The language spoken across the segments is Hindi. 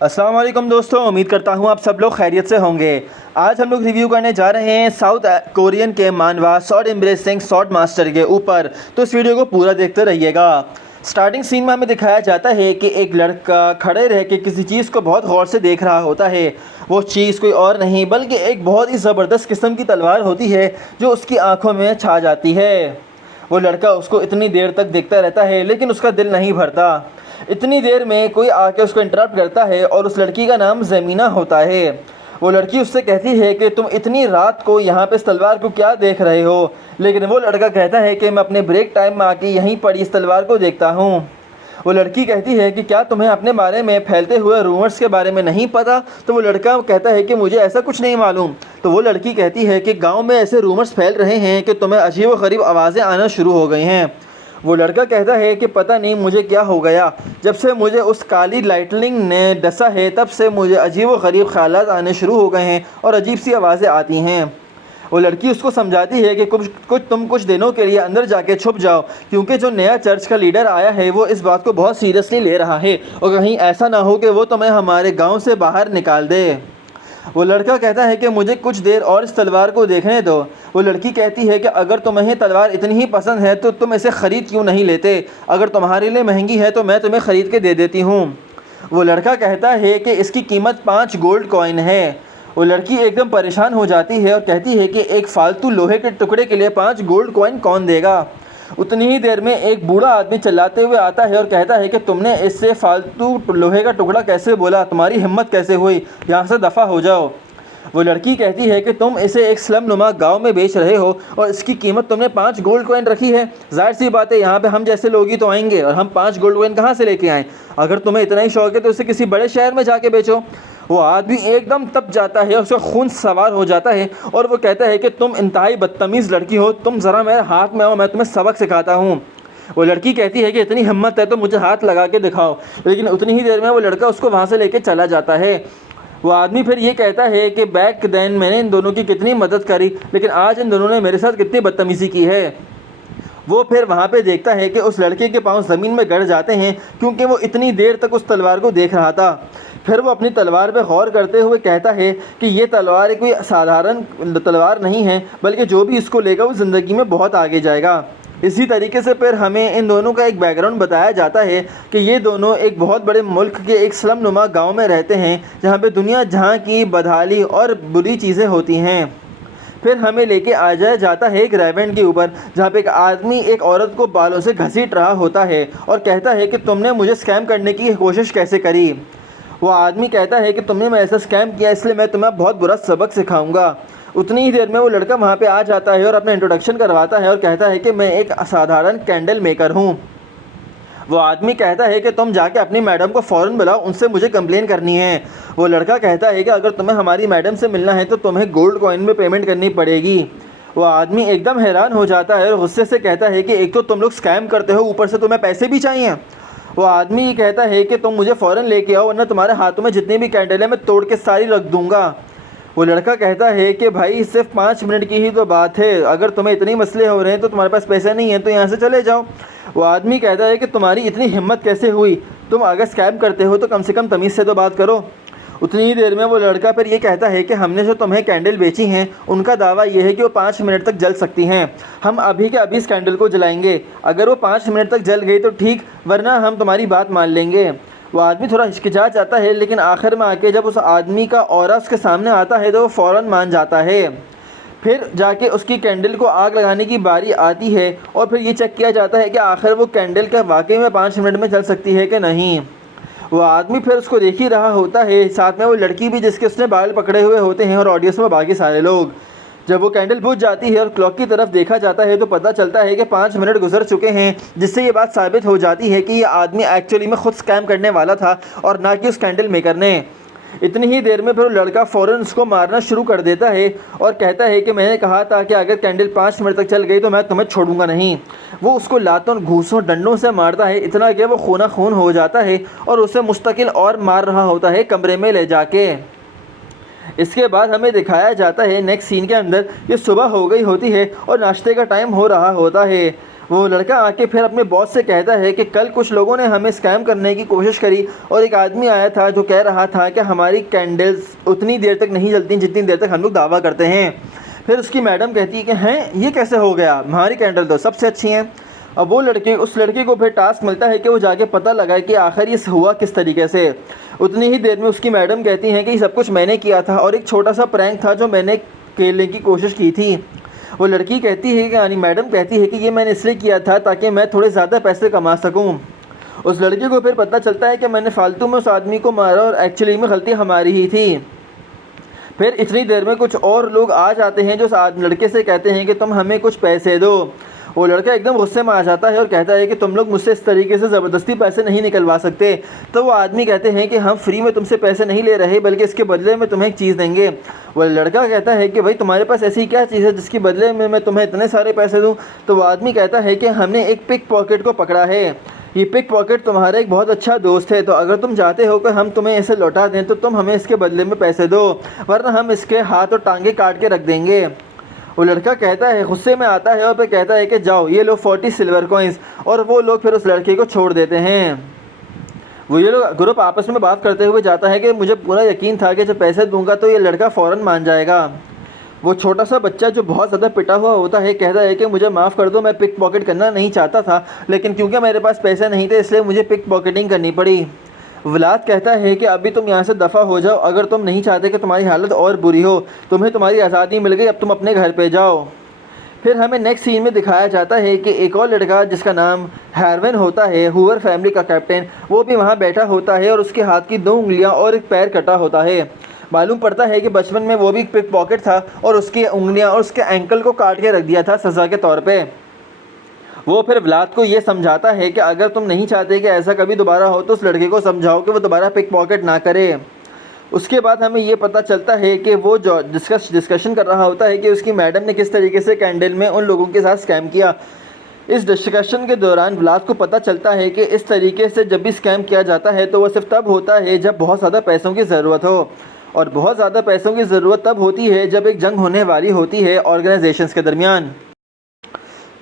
अस्सलाम वालेकुम दोस्तों, उम्मीद करता हूँ आप सब लोग खैरियत से होंगे। आज हम लोग रिव्यू करने जा रहे हैं साउथ कोरियन के मानवा शॉर्ट एम्ब्रेसिंग शॉर्ट मास्टर के ऊपर, तो इस वीडियो को पूरा देखते रहिएगा। स्टार्टिंग सीन में हमें दिखाया जाता है कि एक लड़का खड़े रह के किसी चीज़ को बहुत गौर से देख रहा होता है। वो चीज़ कोई और नहीं बल्कि एक बहुत ही ज़बरदस्त किस्म की तलवार होती है जो उसकी आंखों में छा जाती है। वो लड़का उसको इतनी देर तक देखता रहता है लेकिन उसका दिल नहीं भरता। इतनी देर में कोई आके उसको इंटरप्ट करता है और उस लड़की का नाम ज़मीना होता है। वो लड़की उससे कहती है कि तुम इतनी रात को यहाँ पे इस तलवार को क्या देख रहे हो, लेकिन वो लड़का कहता है कि मैं अपने ब्रेक टाइम में आके यहीं पड़ी इस तलवार को देखता हूँ। वो लड़की कहती है कि क्या तुम्हें अपने बारे में फैलते हुए रूमर्स के बारे में नहीं पता? तो वो लड़का कहता है कि मुझे ऐसा कुछ नहीं मालूम। तो वो लड़की कहती है कि गांव में ऐसे रूमर्स फैल रहे हैं कि तुम्हें अजीब व गरीब आवाज़ें आना शुरू हो गई हैं। वो लड़का कहता है कि पता नहीं मुझे क्या हो गया, जब से मुझे उस काली लाइटनिंग ने डसा है तब से मुझे अजीब व गरीब ख़्यालात आने शुरू हो गए हैं और अजीब सी आवाज़ें आती हैं। वो लड़की उसको समझाती है कि तुम कुछ दिनों के लिए अंदर जाके छुप जाओ, क्योंकि जो नया चर्च का लीडर आया है वो इस बात को बहुत सीरियसली ले रहा है और कहीं ऐसा ना हो कि वो तुम्हें हमारे गांव से बाहर निकाल दे। वो लड़का कहता है कि मुझे कुछ देर और इस तलवार को देखने दो। वो लड़की कहती है कि अगर तुम्हें तलवार इतनी ही पसंद है तो तुम इसे ख़रीद क्यों नहीं लेते? अगर तुम्हारे लिए महंगी है तो मैं तुम्हें ख़रीद के दे देती हूँ। वो लड़का कहता है कि इसकी कीमत 5 गोल्ड कॉइन है। वो लड़की एकदम परेशान हो जाती है और कहती है कि एक फ़ालतू लोहे के टुकड़े के लिए 5 गोल्ड कॉइन कौन देगा? उतनी ही देर में एक बूढ़ा आदमी चिल्लाते हुए आता है और कहता है कि तुमने इससे फालतू लोहे का टुकड़ा कैसे बोला? तुम्हारी हिम्मत कैसे हुई? यहाँ से दफ़ा हो जाओ। वो लड़की कहती है कि तुम इसे एक स्लम नुमा गाँव में बेच रहे हो और इसकी कीमत तुमने 5 गोल्ड कॉइन रखी है। ज़ाहिर सी बात है यहाँ पे हम जैसे लोग ही तो आएंगे और हम 5 गोल्ड कॉइन कहाँ से लेके आएँ? अगर तुम्हें इतना ही शौक है तो इसे किसी बड़े शहर में जाके बेचो। वो आदमी एकदम तप जाता है, उसका खून सवार हो जाता है और वो कहता है कि तुम इंतहाई बदतमीज़ लड़की हो, तुम ज़रा मेरे हाथ में आओ, मैं तुम्हें सबक सिखाता हूँ। वो लड़की कहती है कि इतनी हिम्मत है तो मुझे हाथ लगा के दिखाओ, लेकिन उतनी ही देर में वो लड़का उसको वहाँ से लेके चला जाता है। वो आदमी फिर ये कहता है कि बैक देन मैंने इन दोनों की कितनी मदद करी, लेकिन आज इन दोनों ने मेरे साथ कितनी बदतमीज़ी की है। वो फिर वहाँ पे देखता है कि उस लड़के के पाँव ज़मीन में गड़ जाते हैं क्योंकि वो इतनी देर तक उस तलवार को देख रहा था। फिर वो अपनी तलवार पे गौर करते हुए कहता है कि ये तलवार कोई साधारण तलवार नहीं है, बल्कि जो भी इसको लेगा वो ज़िंदगी में बहुत आगे जाएगा। इसी तरीके से फिर हमें इन दोनों का एक बैकग्राउंड बताया जाता है कि ये दोनों एक बहुत बड़े मुल्क के एक स्लम नुमा गाँव में रहते हैं जहाँ पर दुनिया जहाँ की बदहाली और बुरी चीज़ें होती हैं। फिर हमें लेके आ जाया जाता है एक रेवेंट के ऊपर, जहाँ पे एक आदमी एक औरत को बालों से घसीट रहा होता है और कहता है कि तुमने मुझे स्कैम करने की कोशिश कैसे करी? वो आदमी कहता है कि तुमने मैं ऐसा स्कैम किया इसलिए मैं तुम्हें बहुत बुरा सबक सिखाऊंगा। उतनी ही देर में वो लड़का वहाँ पे आ जाता है और अपना इंट्रोडक्शन करवाता है और कहता है कि मैं एक असाधारण कैंडल मेकर हूँ। वो आदमी कहता है कि तुम जाके अपनी मैडम को फ़ौरन बुलाओ, उनसे मुझे कंप्लेन करनी है। वो लड़का कहता है कि अगर तुम्हें हमारी मैडम से मिलना है तो तुम्हें गोल्ड कॉइन में पेमेंट करनी पड़ेगी। वो आदमी एकदम हैरान हो जाता है और गुस्से से कहता है कि एक तो तुम लोग स्कैम करते हो, ऊपर से तुम्हें पैसे भी चाहिए। वो आदमी ये कहता है कि तुम मुझे फ़ौरन लेके आओ वरना तुम्हारे हाथों में जितनी भी कैंडल है मैं तोड़ के सारी रख दूँगा। वो लड़का कहता है कि भाई सिर्फ 5 मिनट की ही तो बात है, अगर तुम्हें इतने मसले हो रहे हैं तो तुम्हारे पास पैसे नहीं है तो यहाँ से चले जाओ। वो आदमी कहता है कि तुम्हारी इतनी हिम्मत कैसे हुई? तुम अगर स्कैम करते हो तो कम से कम तमीज़ से तो बात करो। उतनी ही देर में वो लड़का फिर ये कहता है कि हमने जो तुम्हें कैंडल बेची हैं उनका दावा ये है कि वो 5 मिनट तक जल सकती हैं। हम अभी के अभी इस कैंडल को जलाएंगे, अगर वो 5 मिनट तक जल गई तो ठीक, वरना हम तुम्हारी बात मान लेंगे। वो आदमी थोड़ा हिचकिचा जाता है, लेकिन आखिर में आके जब उस आदमी का ऑरा उसके सामने आता है तो वो फ़ौरन मान जाता है। फिर जाके उसकी कैंडल को आग लगाने की बारी आती है और फिर ये चेक किया जाता है कि आखिर वो कैंडल क्या वाकई में 5 मिनट में जल सकती है कि नहीं। वो आदमी फिर उसको देख ही रहा होता है, साथ में वो लड़की भी जिसके उसने बाल पकड़े हुए होते हैं और ऑडियंस में बाकी सारे लोग। जब वो कैंडल बुझ जाती है और क्लॉक की तरफ देखा जाता है तो पता चलता है कि 5 मिनट गुजर चुके हैं, जिससे ये बात साबित हो जाती है कि ये आदमी एक्चुअली में ख़ुद स्कैम करने वाला था और ना कि उस कैंडल मेकर ने। इतनी ही देर में फिर वो लड़का फ़ौरन उसको मारना शुरू कर देता है और कहता है कि मैंने कहा था कि अगर कैंडल 5 मिनट तक चल गई तो मैं तुम्हें छोड़ूंगा नहीं। वो उसको लातों घूसों डंडों से मारता है, इतना कि वो खूना खून हो जाता है और उसे मुस्तकिल और मार रहा होता है कमरे में ले जाके। इसके बाद हमें दिखाया जाता है नेक्स्ट सीन के अंदर ये सुबह हो गई होती है और नाश्ते का टाइम हो रहा होता है। वो लड़का आके फिर अपने बॉस से कहता है कि कल कुछ लोगों ने हमें स्कैम करने की कोशिश करी और एक आदमी आया था जो कह रहा था कि हमारी कैंडल्स उतनी देर तक नहीं जलती जितनी देर तक हम लोग दावा करते हैं। फिर उसकी मैडम कहती है कि हैं ये कैसे हो गया, हमारी कैंडल तो सबसे अच्छी हैं। अब वो उस लड़के को फिर टास्क मिलता है कि वो जाके पता लगाए कि आखिर ये हुआ किस तरीके से। उतनी ही देर में उसकी मैडम कहती हैं कि ये सब कुछ मैंने किया था और एक छोटा सा प्रैंक था जो मैंने खेलने की कोशिश की थी। वो लड़की कहती है कि यानी मैडम कहती है कि ये मैंने इसलिए किया था ताकि मैं थोड़े ज़्यादा पैसे कमा सकूं। उस लड़के को फिर पता चलता है कि मैंने फालतू में उस आदमी को मारा और एक्चुअली में गलती हमारी ही थी। फिर इतनी देर में कुछ और लोग आ जाते हैं जो लड़के से कहते हैं कि तुम हमें कुछ पैसे दो। वो लड़का एकदम गुस्से में आ जाता है और कहता है कि तुम लोग मुझसे इस तरीके से ज़बरदस्ती पैसे नहीं निकलवा सकते। तो वो आदमी कहते हैं कि हम फ्री में तुमसे पैसे नहीं ले रहे बल्कि इसके बदले में तुम्हें एक चीज़ देंगे। वो लड़का कहता है कि भाई तुम्हारे पास ऐसी क्या चीज़ है जिसके बदले में मैं तुम्हें इतने सारे पैसे दूँ। तो वो आदमी कहता है कि हमने एक पिक पॉकेट को पकड़ा है, ये पिक पॉकेट तुम्हारा एक बहुत अच्छा दोस्त है, तो अगर तुम चाहते हो कि हम तुम्हें ऐसे लौटा दें तो तुम हमें इसके बदले में पैसे दो, वरना हम इसके हाथ और टांगे काट के रख देंगे। वो लड़का कहता है, गुस्से में आता है और फिर कहता है कि जाओ ये लो 40 सिल्वर कॉइन्स, और वो लोग फिर उस लड़के को छोड़ देते हैं। वो ये लोग ग्रुप आपस में बात करते हुए जाता है कि मुझे पूरा यकीन था कि जब पैसे दूंगा तो ये लड़का फ़ौरन मान जाएगा। वो छोटा सा बच्चा जो बहुत ज़्यादा पिटा हुआ होता है कहता है कि मुझे माफ़ कर दो, मैं पिक पॉकेट करना नहीं चाहता था, लेकिन क्योंकि मेरे पास पैसे नहीं थे इसलिए मुझे पिक पॉकेटिंग करनी पड़ी। व्लाद कहता है कि अभी तुम यहाँ से दफ़ा हो जाओ, अगर तुम नहीं चाहते कि तुम्हारी हालत और बुरी हो, तुम्हें तुम्हारी आज़ादी मिल गई, अब तुम अपने घर पे जाओ। फिर हमें नेक्स्ट सीन में दिखाया जाता है कि एक और लड़का जिसका नाम हार्वन होता है, हूवर फैमिली का कैप्टन, वो भी वहाँ बैठा होता है और उसके हाथ की 2 उंगलियाँ और एक पैर कटा होता है। मालूम पड़ता है कि बचपन में वो भी पिक पॉकेट था और उसकी उंगलियाँ और उसके एंकल को काट के रख दिया था सज़ा के तौर पे। वो फिर व्लाद को ये समझाता है कि अगर तुम नहीं चाहते कि ऐसा कभी दोबारा हो तो उस लड़के को समझाओ कि वो दोबारा पिक पॉकेट ना करे। उसके बाद हमें ये पता चलता है कि वो जो डिस्कशन कर रहा होता है कि उसकी मैडम ने किस तरीके से कैंडल में उन लोगों के साथ स्कैम किया। इस डिस्कशन के दौरान व्लाद को पता चलता है कि इस तरीके से जब भी स्कैम किया जाता है तो वो सिर्फ तब होता है जब बहुत ज़्यादा पैसों की ज़रूरत हो, और बहुत ज़्यादा पैसों की ज़रूरत तब होती है जब एक जंग होने वाली होती है ऑर्गेनाइजेशंस के दरमियान।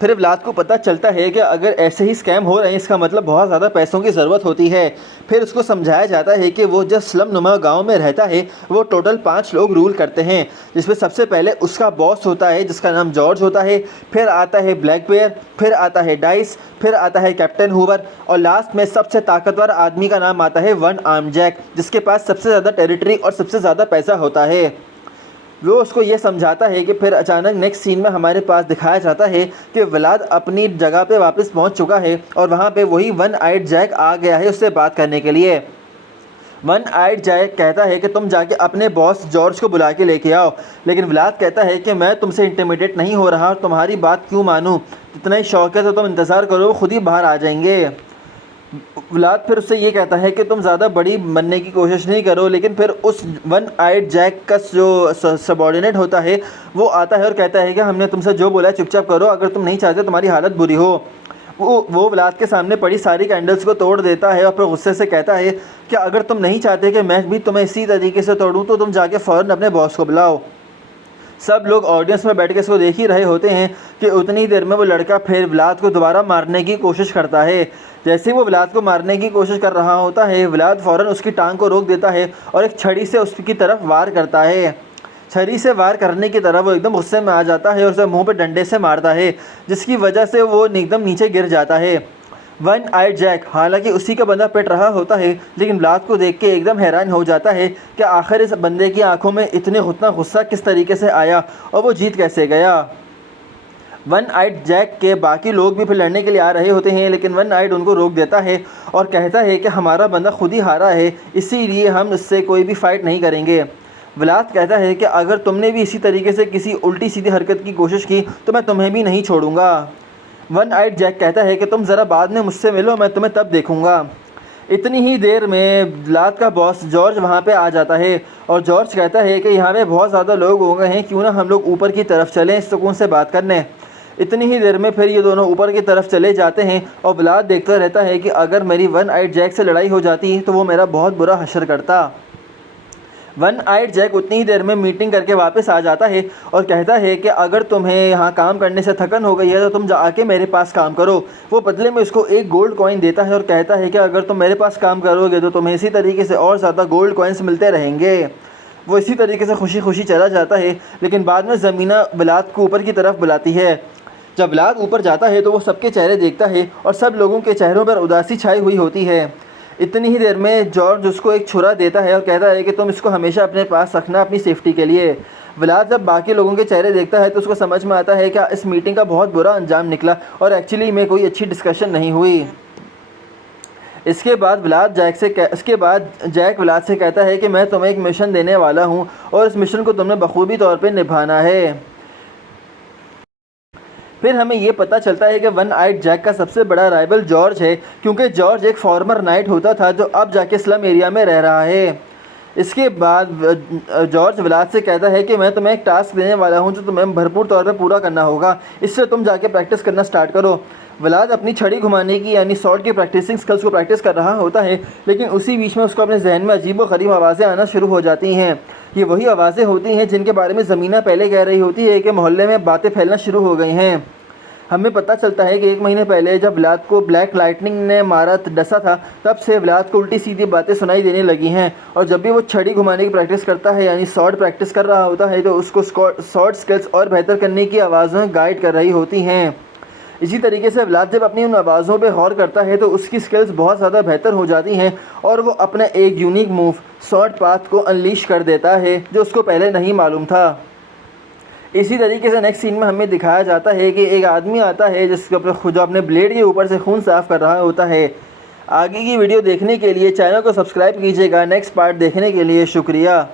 फिर व्लाद को पता चलता है कि अगर ऐसे ही स्कैम हो रहे हैं इसका मतलब बहुत ज़्यादा पैसों की ज़रूरत होती है। फिर उसको समझाया जाता है कि वो जब स्लम नुमा गाँव में रहता है वो टोटल 5 लोग रूल करते हैं, जिसमें सबसे पहले उसका बॉस होता है जिसका नाम जॉर्ज होता है, फिर आता है ब्लैक बेयर, फिर आता है डाइस, फिर आता है कैप्टन हूवर, और लास्ट में सबसे ताकतवर आदमी का नाम आता है वन आर्म जैक, जिसके पास सबसे ज़्यादा टेरिटरी और सबसे ज़्यादा पैसा होता है। वो उसको ये समझाता है कि फिर अचानक नेक्स्ट सीन में हमारे पास दिखाया जाता है कि व्लाद अपनी जगह पे वापस पहुंच चुका है और वहाँ पे वही वन आइड जैक आ गया है उससे बात करने के लिए। वन आइड जैक कहता है कि तुम जाके अपने बॉस जॉर्ज को बुला के लेके आओ, लेकिन व्लाद कहता है कि मैं तुमसे इंटिमिडेट नहीं हो रहा और तुम्हारी बात क्यों मानूं, इतना ही शौक है तो तुम इंतज़ार करो, वो खुद ही बाहर आ जाएंगे। व्लाद फिर उससे ये कहता है कि तुम ज़्यादा बड़ी बनने की कोशिश नहीं करो, लेकिन फिर उस वन आइड जैक का जो सबॉर्डिनेट होता है वो आता है और कहता है कि हमने तुमसे जो बोला है चुपचाप करो, अगर तुम नहीं चाहते तुम्हारी हालत बुरी हो। वो व्लाद के सामने पड़ी सारी कैंडल्स को तोड़ देता है और फिर गुस्से से कहता है कि अगर तुम नहीं चाहते कि मैं भी तुम्हें इसी तरीके से तोड़ूँ तो तुम जाके फ़ौरन अपने बॉस को बुलाओ। सब लोग ऑडियंस में बैठ के इसको देख ही रहे होते हैं कि उतनी देर में वो लड़का फिर व्लाद को दोबारा मारने की कोशिश करता है। जैसे ही वो व्लाद को मारने की कोशिश कर रहा होता है व्लाद फ़ौरन उसकी टांग को रोक देता है और एक छड़ी से उसकी तरफ वार करता है। छड़ी से वार करने की तरफ वो एकदम गुस्से में आ जाता है और उसे मुंह पे डंडे से मारता है, जिसकी वजह से वो एकदम नीचे गिर जाता है। वन आइड जैक हालांकि उसी का बंदा पिट रहा होता है, लेकिन व्लाद को देख के एकदम हैरान हो जाता है कि आखिर इस बंदे की आंखों में इतना गुस्सा किस तरीके से आया और वो जीत कैसे गया। वन आइड जैक के बाकी लोग भी फिर लड़ने के लिए आ रहे होते हैं, लेकिन वन आइड उनको रोक देता है और कहता है कि हमारा बंदा खुद ही हारा है, इसीलिए हम इससे कोई भी फ़ाइट नहीं करेंगे। व्लाद कहता है कि अगर तुमने भी इसी तरीके से किसी उल्टी सीधी हरकत की कोशिश की तो मैं तुम्हें भी नहीं छोड़ूंगा। वन आइड जैक कहता है कि तुम ज़रा बाद में मुझसे मिलो, मैं तुम्हें तब देखूंगा। इतनी ही देर में व्लाद का बॉस जॉर्ज वहाँ पे आ जाता है और जॉर्ज कहता है कि यहाँ पे बहुत ज़्यादा लोग हो गए हैं, क्यों ना हम लोग ऊपर की तरफ चलें सुकून से बात करने। इतनी ही देर में फिर ये दोनों ऊपर की तरफ चले जाते हैं और व्लाद देखता रहता है कि अगर मेरी वन आइड जैक से लड़ाई हो जाती तो वो मेरा बहुत बुरा हशर करता। वन आइड जैक उतनी ही देर में मीटिंग करके वापस आ जाता है और कहता है कि अगर तुम्हें यहाँ काम करने से थकन हो गई है तो तुम जाके मेरे पास काम करो। वो बदले में उसको एक गोल्ड कॉइन देता है और कहता है कि अगर तुम मेरे पास काम करोगे तो तुम्हें इसी तरीके से और ज़्यादा गोल्ड कॉइन्स मिलते रहेंगे। वो इसी तरीके से खुशी खुशी चला जाता है, लेकिन बाद में ज़मीना व्लाद को ऊपर की तरफ बुलाती है। जब व्लाद ऊपर जाता है तो वो सबके चेहरे देखता है और सब लोगों के चेहरों पर उदासी छाई हुई होती है। इतनी ही देर में जॉर्ज उसको एक छुरा देता है और कहता है कि तुम इसको हमेशा अपने पास रखना अपनी सेफ्टी के लिए। व्लाद जब बाकी लोगों के चेहरे देखता है तो उसको समझ में आता है कि इस मीटिंग का बहुत बुरा अंजाम निकला और एक्चुअली में कोई अच्छी डिस्कशन नहीं हुई। इसके बाद जैक व्लाद से कहता है कि मैं तुम्हें एक मिशन देने वाला हूँ और इस मिशन को तुमने बखूबी तौर पे निभाना है। फिर हमें ये पता चलता है कि वन आइड जैक का सबसे बड़ा राइवल जॉर्ज है, क्योंकि जॉर्ज एक फॉर्मर नाइट होता था जो अब जाके स्लम एरिया में रह रहा है। इसके बाद जॉर्ज व्लाद से कहता है कि मैं तुम्हें एक टास्क देने वाला हूं जो तुम्हें भरपूर तौर पे पूरा करना होगा, इससे तुम जाके प्रैक्टिस करना स्टार्ट करो। व्लाद अपनी छड़ी घुमाने की यानी सॉर्ड की प्रैक्टिसिंग स्किल्स को प्रैक्टिस कर रहा होता है, लेकिन उसी बीच में उसको अपने जहन में अजीब व गरीब आवाज़ें आना शुरू हो जाती हैं। ये वही आवाज़ें होती हैं जिनके बारे में ज़मीना पहले कह रही होती है कि मोहल्ले में बातें फैलना शुरू हो गई हैं। हमें पता चलता है कि 1 महीने पहले जब व्लाद को ब्लैक लाइटनिंग ने मारा डसा था, तब से व्लाद को उल्टी सीधी बातें सुनाई देने लगी हैं और जब भी वो छड़ी घुमाने की प्रैक्टिस करता है यानी शॉर्ट प्रैक्टिस कर रहा होता है तो उसको शॉर्ट स्किल्स और बेहतर करने की आवाज़ें गाइड कर रही होती हैं। इसी तरीके से व्लाद जब अपनी उन आवाज़ों पर गौर करता है तो उसकी स्किल्स बहुत ज़्यादा बेहतर हो जाती हैं और वो अपना एक यूनिक मूव शॉर्ट पाथ को अनलीश कर देता है जो उसको पहले नहीं मालूम था। इसी तरीके से नेक्स्ट सीन में हमें दिखाया जाता है कि एक आदमी आता है जो अपने ब्लेड के ऊपर से खून साफ़ कर रहा होता है। आगे की वीडियो देखने के लिए चैनल को सब्सक्राइब कीजिएगा। नेक्स्ट पार्ट देखने के लिए शुक्रिया।